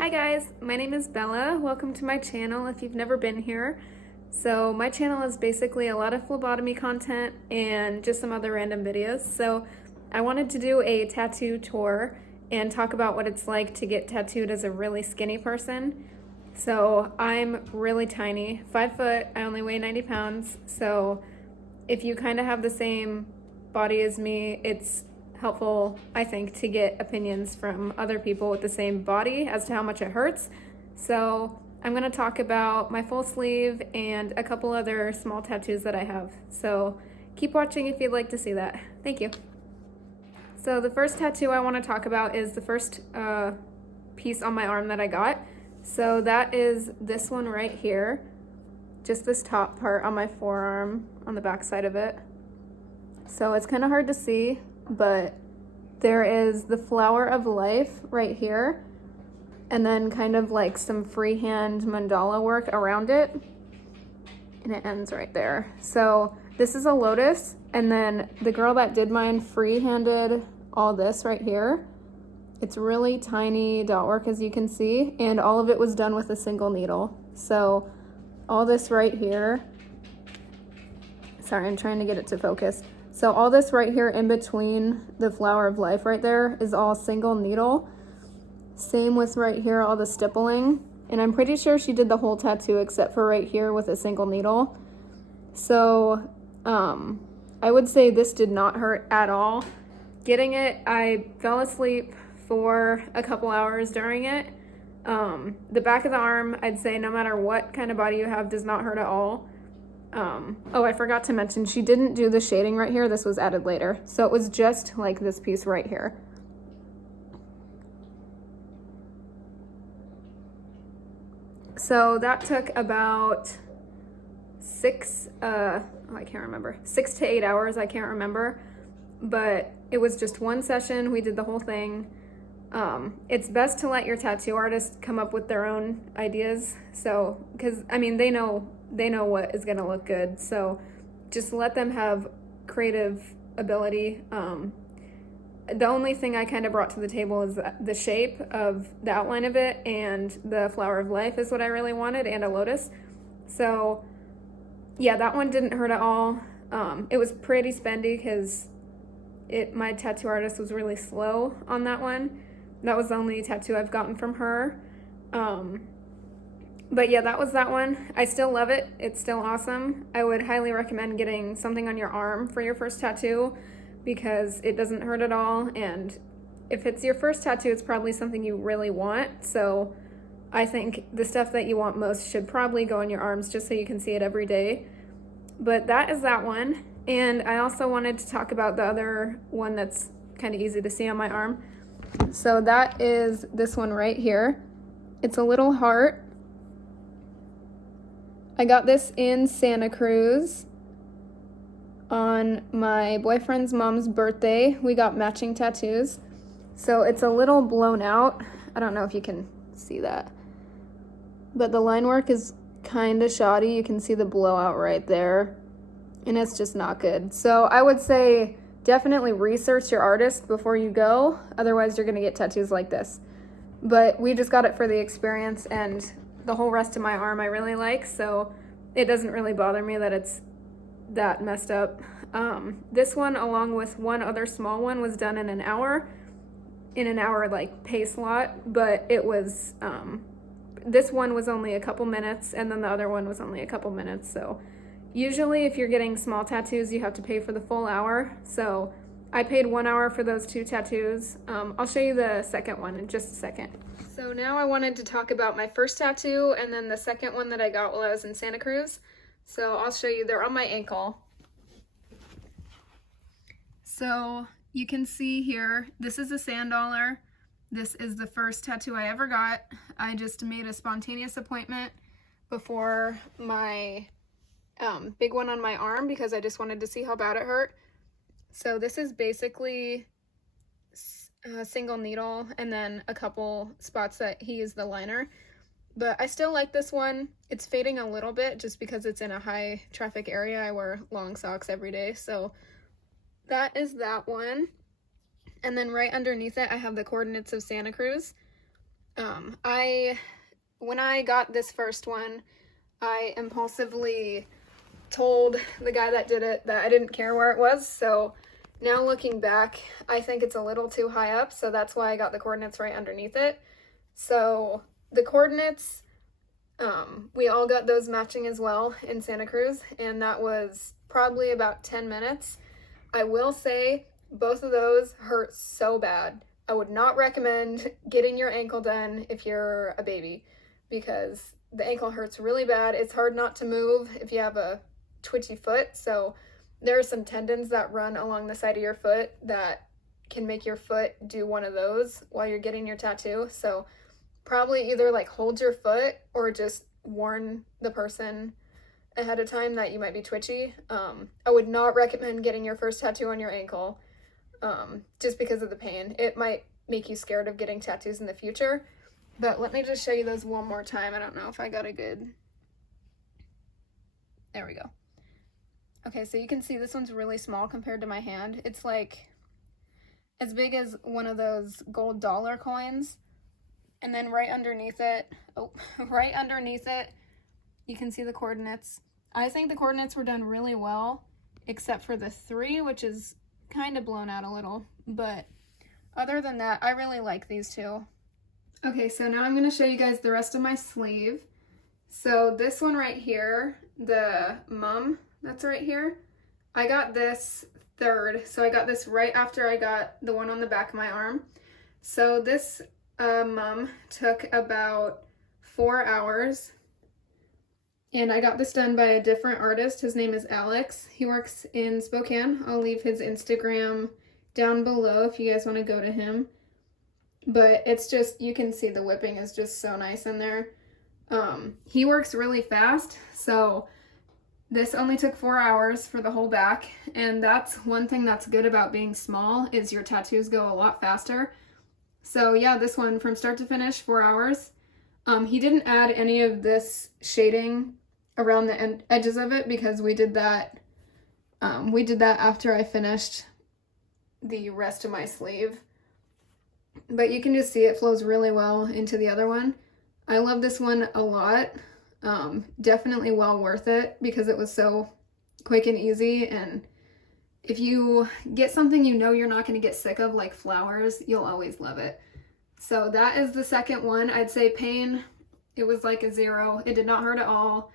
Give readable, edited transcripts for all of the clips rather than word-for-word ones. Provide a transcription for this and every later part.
Hi guys, my name is Bella. Welcome to my channel if you've never been here. So my channel is basically a lot of phlebotomy content and just some other random videos. So I wanted to do a tattoo tour and talk about what it's like to get tattooed as a really skinny person. So I'm really tiny, 5 foot, I only weigh 90 pounds. So if you kind of have the same body as me, it's helpful, I think, to get opinions from other people with the same body as to how much it hurts. So I'm going to talk about my full sleeve and a couple other small tattoos that I have. So keep watching if you'd like to see that. Thank you. So the first tattoo I want to talk about is the first piece on my arm that I got. So that is this one right here. Just this top part on my forearm on the back side of it. So it's kind of hard to see, but there is the flower of life right here, and then kind of like some freehand mandala work around it, and it ends right there. So this is a lotus, and then the girl that did mine free-handed all this right here. It's really tiny dot work, as you can see, and all of it was done with a single needle. So all this right here, sorry, I'm trying to get it to focus. So all this right here in between the flower of life right there is all single needle. Same with right here, all the stippling. And I'm pretty sure she did the whole tattoo except for right here with a single needle. So I would say this did not hurt at all. Getting it, I fell asleep for a couple hours during it. The back of the arm, I'd say no matter what kind of body you have, does not hurt at all. Oh, I forgot to mention, she didn't do the shading right here. This was added later. So it was just like this piece right here. So that took about I can't remember, 6 to 8 hours, I can't remember. But it was just one session. We did the whole thing. It's best to let your tattoo artist come up with their own ideas. So, because I mean, they know what is going to look good. So just let them have creative ability. The only thing I kind of brought to the table is the shape of the outline of it, and the flower of life is what I really wanted, and a lotus. So yeah, that one didn't hurt at all. It was pretty spendy because my tattoo artist was really slow on that one. That was the only tattoo I've gotten from her. But yeah, that was that one. I still love it. It's still awesome. I would highly recommend getting something on your arm for your first tattoo because it doesn't hurt at all. And if it's your first tattoo, it's probably something you really want. So I think the stuff that you want most should probably go on your arms just so you can see it every day. But that is that one. And I also wanted to talk about the other one that's kind of easy to see on my arm. So that is this one right here. It's a little heart. I got this in Santa Cruz on my boyfriend's mom's birthday. We got matching tattoos. So it's a little blown out. I don't know if you can see that. But the line work is kind of shoddy. You can see the blowout right there. And it's just not good. So I would say definitely research your artist before you go. Otherwise, you're going to get tattoos like this. But we just got it for the experience, and the whole rest of my arm I really like, so it doesn't really bother me that it's that messed up. This one, along with one other small one, was done in an hour like pay slot, but it was this one was only a couple minutes, and then the other one was only a couple minutes. So usually if you're getting small tattoos, you have to pay for the full hour. So I paid 1 hour for those two tattoos. I'll show you the second one in just a second. So now I wanted to talk about my first tattoo and then the second one that I got while I was in Santa Cruz. So I'll show you, they're on my ankle. So you can see here, this is a sand dollar. This is the first tattoo I ever got. I just made a spontaneous appointment before my big one on my arm because I just wanted to see how bad it hurt. So this is basically a single needle and then a couple spots that he used the liner. But I still like this one. It's fading a little bit just because it's in a high traffic area. I wear long socks every day. So that is that one. And then right underneath it, I have the coordinates of Santa Cruz. When I got this first one, I impulsively told the guy that did it that I didn't care where it was, so now looking back, I think it's a little too high up, so that's why I got the coordinates right underneath it. So the coordinates, we all got those matching as well in Santa Cruz, and that was probably about 10 minutes. I will say both of those hurt so bad. I would not recommend getting your ankle done if you're a baby, because the ankle hurts really bad. It's hard not to move if you have a twitchy foot, so there are some tendons that run along the side of your foot that can make your foot do one of those while you're getting your tattoo. So probably either like hold your foot or just warn the person ahead of time that you might be twitchy. I would not recommend getting your first tattoo on your ankle just because of the pain. It might make you scared of getting tattoos in the future. But let me just show you those one more time. I don't know if I got a good... There we go. Okay, so you can see this one's really small compared to my hand. It's like as big as one of those gold dollar coins. And then right underneath it, you can see the coordinates. I think the coordinates were done really well, except for the 3, which is kind of blown out a little. But other than that, I really like these two. Okay, so now I'm going to show you guys the rest of my sleeve. So this one right here, the mum that's right here, I got this 3rd. So I got this right after I got the one on the back of my arm. So this mum took about 4 hours. And I got this done by a different artist. His name is Alex. He works in Spokane. I'll leave his Instagram down below if you guys want to go to him. But it's just, you can see the whipping is just so nice in there. He works really fast, so this only took 4 hours for the whole back, and that's one thing that's good about being small is your tattoos go a lot faster. So yeah, this one from start to finish, 4 hours. He didn't add any of this shading around the edges of it because we did that after I finished the rest of my sleeve. But you can just see it flows really well into the other one. I love this one a lot. Definitely well worth it because it was so quick and easy, and if you get something you know you're not going to get sick of, like flowers, you'll always love it. So that is the second one. I'd say pain, it was like a 0. It did not hurt at all.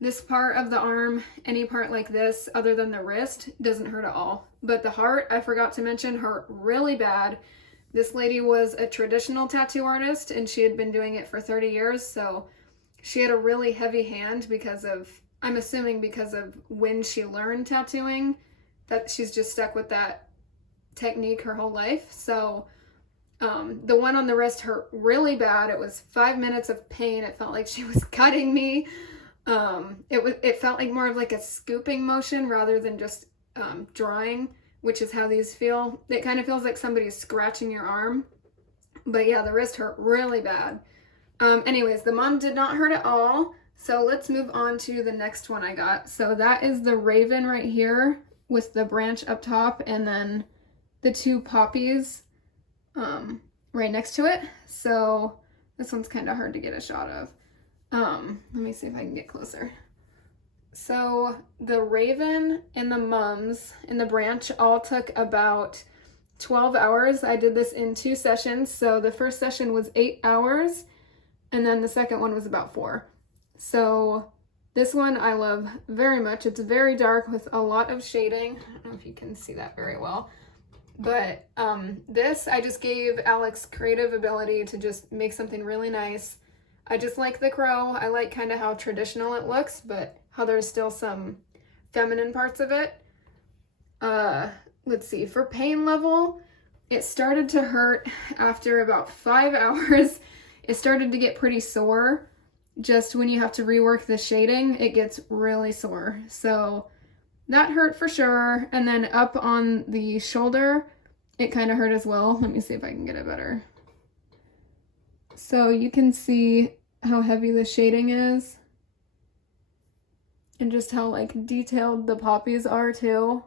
This part of the arm, any part like this other than the wrist, doesn't hurt at all. But the heart, I forgot to mention, hurt really bad. This lady was a traditional tattoo artist and she had been doing it for 30 years, so she had a really heavy hand because of, I'm assuming because of when she learned tattooing, that she's just stuck with that technique her whole life. So the one on the wrist hurt really bad. It was 5 minutes of pain. It felt like she was cutting me. It felt like more of like a scooping motion rather than just drawing, which is how these feel. It kind of feels like somebody's scratching your arm. But yeah, the wrist hurt really bad. Anyways, the mom did not hurt at all. So let's move on to the next one I got. So that is the raven right here with the branch up top and then the 2 poppies right next to it. So this one's kind of hard to get a shot of. Let me see if I can get closer. So the raven and the mums and the branch all took about 12 hours. I did this in 2 sessions. So the first session was 8 hours and then the second one was about 4. So this one I love very much. It's very dark with a lot of shading. I don't know if you can see that very well. But this, I just gave Alex creative ability to just make something really nice. I just like the crow. I like kind of how traditional it looks, but how there's still some feminine parts of it. Let's see, for pain level, it started to hurt after about 5 hours. It started to get pretty sore. Just when you have to rework the shading, it gets really sore. So that hurt for sure. And then up on the shoulder, it kind of hurt as well. Let me see if I can get it better. So you can see how heavy the shading is. And just how like detailed the poppies are too.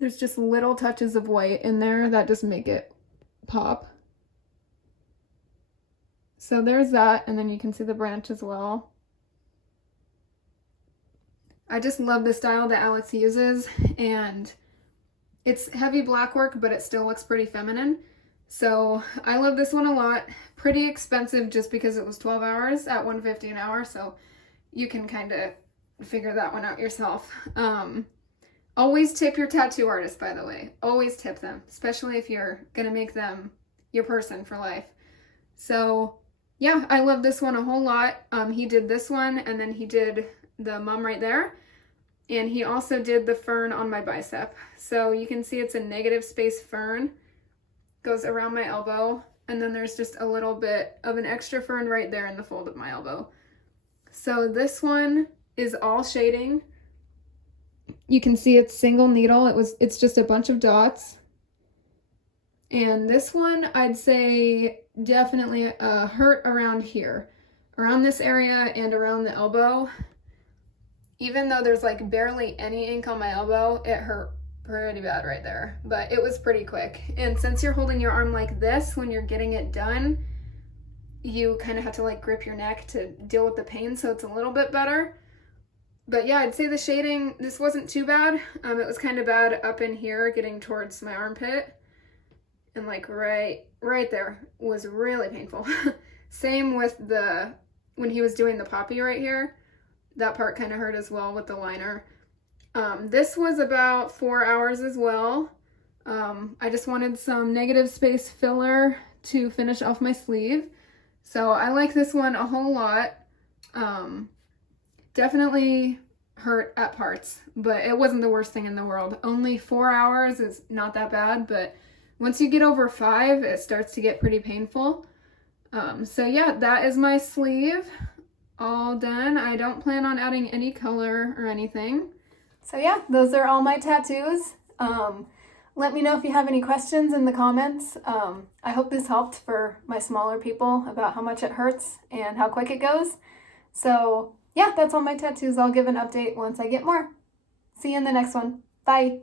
There's just little touches of white in there that just make it pop. So there's that, and then you can see the branch as well. I just love the style that Alex uses, and it's heavy black work, but it still looks pretty feminine. So I love this one a lot. Pretty expensive just because it was 12 hours at $150 an hour, so you can kind of figure that one out yourself. Always tip your tattoo artist, by the way. Always tip them, especially if you're gonna make them your person for life. So yeah, I love this one a whole lot. He did this one, and then he did the mum right there. And he also did the fern on my bicep. So you can see it's a negative space fern. Goes around my elbow. And then there's just a little bit of an extra fern right there in the fold of my elbow. So this one is all shading. You can see it's single needle. It's just a bunch of dots. And this one, I'd say definitely hurt around here. Around this area and around the elbow. Even though there's like barely any ink on my elbow, it hurt pretty bad right there, but it was pretty quick. And since you're holding your arm like this when you're getting it done, you kind of have to like grip your neck to deal with the pain, so it's a little bit better. But yeah, I'd say the shading, this wasn't too bad. It was kind of bad up in here getting towards my armpit, and like right there was really painful. Same with when he was doing the poppy right here. That part kind of hurt as well with the liner. This was about 4 hours as well. I just wanted some negative space filler to finish off my sleeve. So I like this one a whole lot. Definitely hurt at parts, but it wasn't the worst thing in the world. Only 4 hours is not that bad, but once you get over 5, it starts to get pretty painful. So yeah, that is my sleeve. All done. I don't plan on adding any color or anything. So yeah, those are all my tattoos. Let me know if you have any questions in the comments. I hope this helped for my smaller people about how much it hurts and how quick it goes. So yeah, that's all my tattoos. I'll give an update once I get more. See you in the next one. Bye.